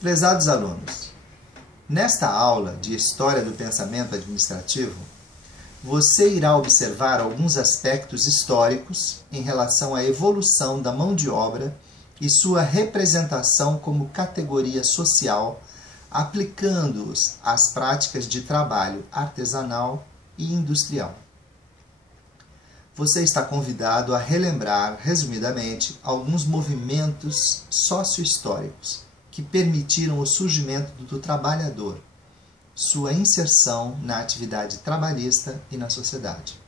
Prezados alunos, nesta aula de História do Pensamento Administrativo, você irá observar alguns aspectos históricos em relação à evolução da mão de obra e sua representação como categoria social, aplicando-os às práticas de trabalho artesanal e industrial. Você está convidado a relembrar, resumidamente, alguns movimentos socio-históricos que permitiram o surgimento do trabalhador, sua inserção na atividade trabalhista e na sociedade.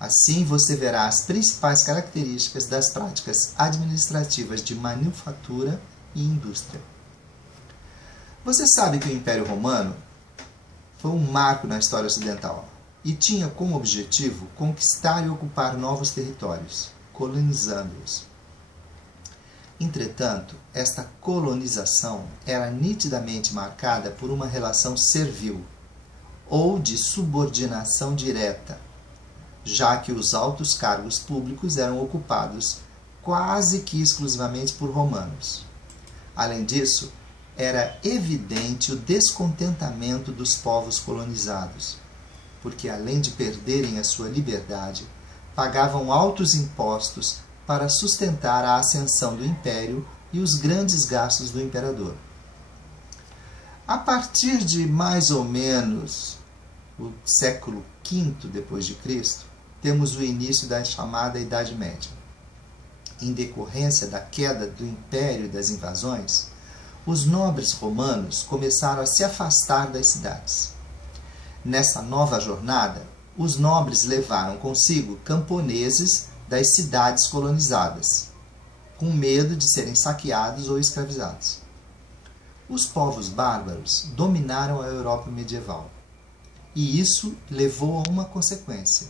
Assim, você verá as principais características das práticas administrativas de manufatura e indústria. Você sabe que o Império Romano foi um marco na história ocidental e tinha como objetivo conquistar e ocupar novos territórios, colonizando-os. Entretanto, esta colonização era nitidamente marcada por uma relação servil ou de subordinação direta, já que os altos cargos públicos eram ocupados quase que exclusivamente por romanos. Além disso, era evidente o descontentamento dos povos colonizados, porque além de perderem a sua liberdade, pagavam altos impostos para sustentar a ascensão do império e os grandes gastos do imperador. A partir de mais ou menos o século V d.C., temos o início da chamada Idade Média. Em decorrência da queda do império e das invasões, os nobres romanos começaram a se afastar das cidades. Nessa nova jornada, os nobres levaram consigo camponeses das cidades colonizadas, com medo de serem saqueados ou escravizados. Os povos bárbaros dominaram a Europa medieval, e isso levou a uma consequência.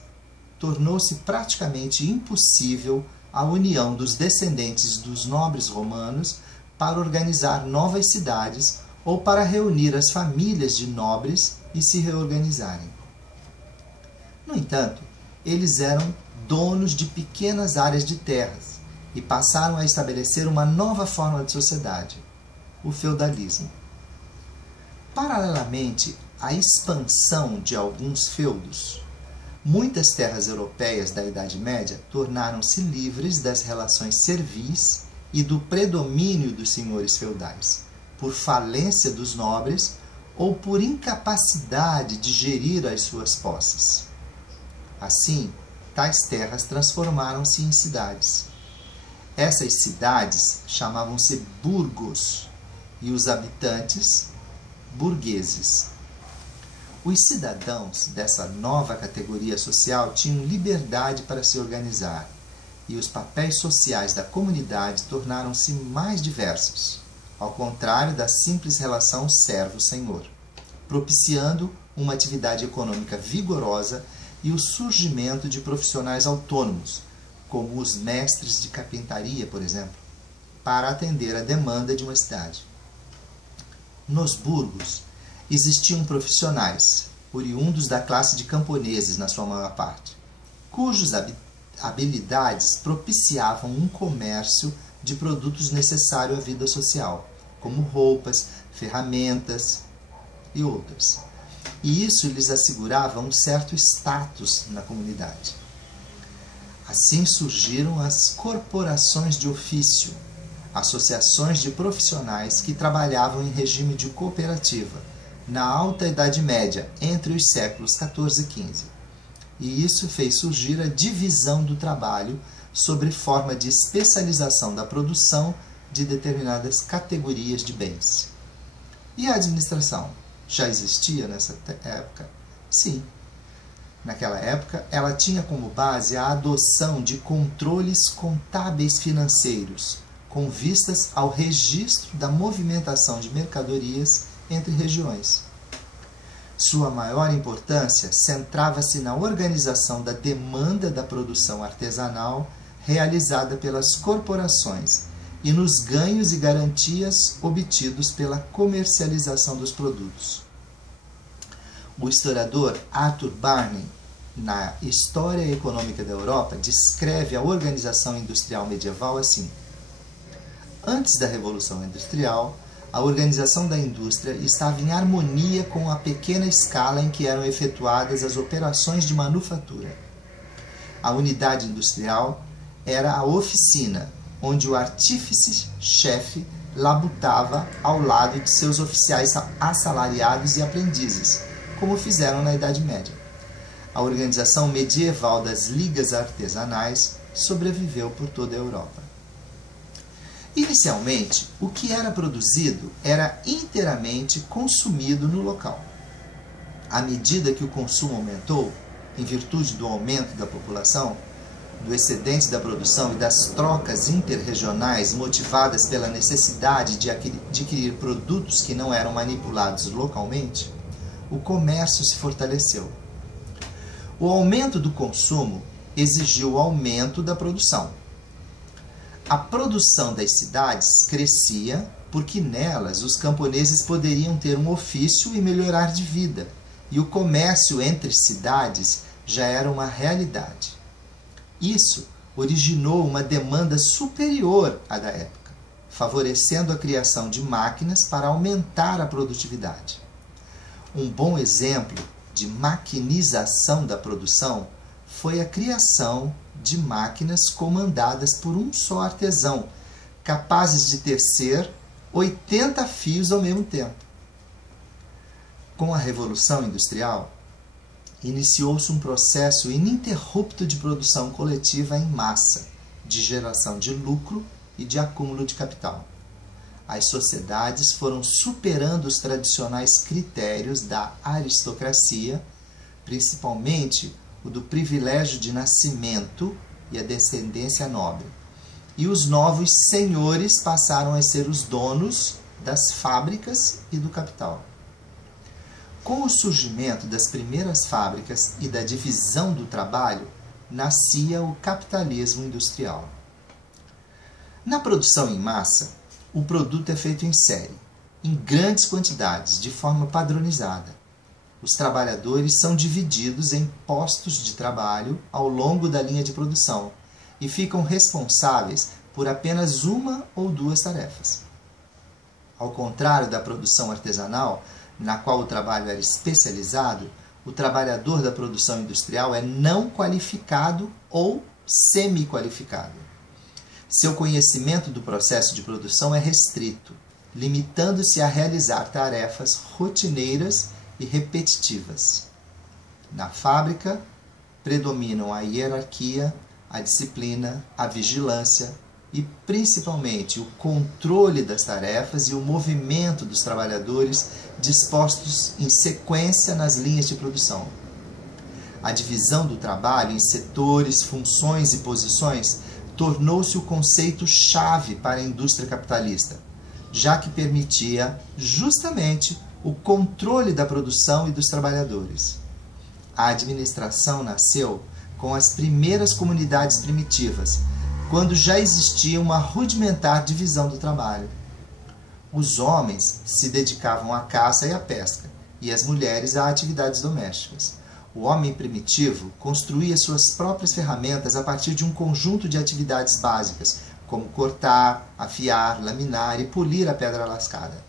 Tornou-se praticamente impossível a união dos descendentes dos nobres romanos para organizar novas cidades ou para reunir as famílias de nobres e se reorganizarem. No entanto, eles eram donos de pequenas áreas de terras e passaram a estabelecer uma nova forma de sociedade, o feudalismo. Paralelamente à expansão de alguns feudos, muitas terras europeias da Idade Média tornaram-se livres das relações servis e do predomínio dos senhores feudais, por falência dos nobres ou por incapacidade de gerir as suas posses. Assim, tais terras transformaram-se em cidades. Essas cidades chamavam-se burgos e os habitantes burgueses. Os cidadãos dessa nova categoria social tinham liberdade para se organizar e os papéis sociais da comunidade tornaram-se mais diversos, ao contrário da simples relação servo-senhor, propiciando uma atividade econômica vigorosa e o surgimento de profissionais autônomos, como os mestres de carpintaria, por exemplo, para atender à demanda de uma cidade. Nos burgos, existiam profissionais, oriundos da classe de camponeses na sua maior parte, cujas habilidades propiciavam um comércio de produtos necessários à vida social, como roupas, ferramentas e outras. E isso lhes assegurava um certo status na comunidade. Assim surgiram as corporações de ofício, associações de profissionais que trabalhavam em regime de cooperativa, na Alta Idade Média, entre os séculos XIV e XV. E isso fez surgir a divisão do trabalho sobre forma de especialização da produção de determinadas categorias de bens. E a administração? Já existia nessa época? Sim. Naquela época, ela tinha como base a adoção de controles contábeis financeiros, com vistas ao registro da movimentação de mercadorias entre regiões. Sua maior importância centrava-se na organização da demanda da produção artesanal realizada pelas corporações e nos ganhos e garantias obtidos pela comercialização dos produtos. O historiador Arthur Barney, na História Econômica da Europa, descreve a organização industrial medieval assim: antes da Revolução Industrial, a organização da indústria estava em harmonia com a pequena escala em que eram efetuadas as operações de manufatura. A unidade industrial era a oficina, onde o artífice-chefe labutava ao lado de seus oficiais assalariados e aprendizes, como fizeram na Idade Média. A organização medieval das ligas artesanais sobreviveu por toda a Europa. Inicialmente, o que era produzido era inteiramente consumido no local. À medida que o consumo aumentou, em virtude do aumento da população, do excedente da produção e das trocas interregionais motivadas pela necessidade de adquirir produtos que não eram manipulados localmente, o comércio se fortaleceu. O aumento do consumo exigiu o aumento da produção. A produção das cidades crescia porque nelas os camponeses poderiam ter um ofício e melhorar de vida, e o comércio entre cidades já era uma realidade. Isso originou uma demanda superior à da época, favorecendo a criação de máquinas para aumentar a produtividade. Um bom exemplo de maquinização da produção foi a criação de máquinas comandadas por um só artesão, capazes de tecer 80 fios ao mesmo tempo. Com a Revolução Industrial, iniciou-se um processo ininterrupto de produção coletiva em massa, de geração de lucro e de acúmulo de capital. As sociedades foram superando os tradicionais critérios da aristocracia, principalmente o do privilégio de nascimento e a descendência nobre. E os novos senhores passaram a ser os donos das fábricas e do capital. Com o surgimento das primeiras fábricas e da divisão do trabalho, nascia o capitalismo industrial. Na produção em massa, o produto é feito em série, em grandes quantidades, de forma padronizada. Os trabalhadores são divididos em postos de trabalho ao longo da linha de produção e ficam responsáveis por apenas uma ou duas tarefas. Ao contrário da produção artesanal, na qual o trabalho era especializado, o trabalhador da produção industrial é não qualificado ou semi-qualificado. Seu conhecimento do processo de produção é restrito, limitando-se a realizar tarefas rotineiras e repetitivas. Na fábrica, predominam a hierarquia, a disciplina, a vigilância e, principalmente, o controle das tarefas e o movimento dos trabalhadores dispostos em sequência nas linhas de produção. A divisão do trabalho em setores, funções e posições tornou-se o conceito-chave para a indústria capitalista, já que permitia justamente o controle da produção e dos trabalhadores. A administração nasceu com as primeiras comunidades primitivas, quando já existia uma rudimentar divisão do trabalho. Os homens se dedicavam à caça e à pesca, e as mulheres a atividades domésticas. O homem primitivo construía suas próprias ferramentas a partir de um conjunto de atividades básicas, como cortar, afiar, laminar e polir a pedra lascada.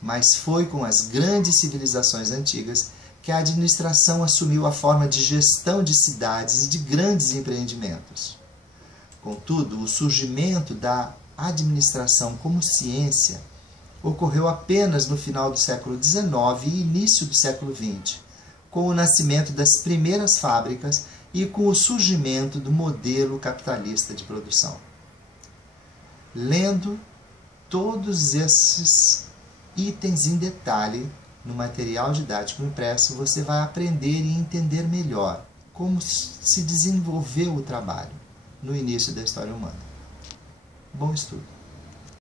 Mas foi com as grandes civilizações antigas que a administração assumiu a forma de gestão de cidades e de grandes empreendimentos. Contudo, o surgimento da administração como ciência ocorreu apenas no final do século XIX e início do século XX, com o nascimento das primeiras fábricas e com o surgimento do modelo capitalista de produção. Lendo todos esses itens em detalhe no material didático impresso, você vai aprender e entender melhor como se desenvolveu o trabalho no início da história humana. Bom estudo!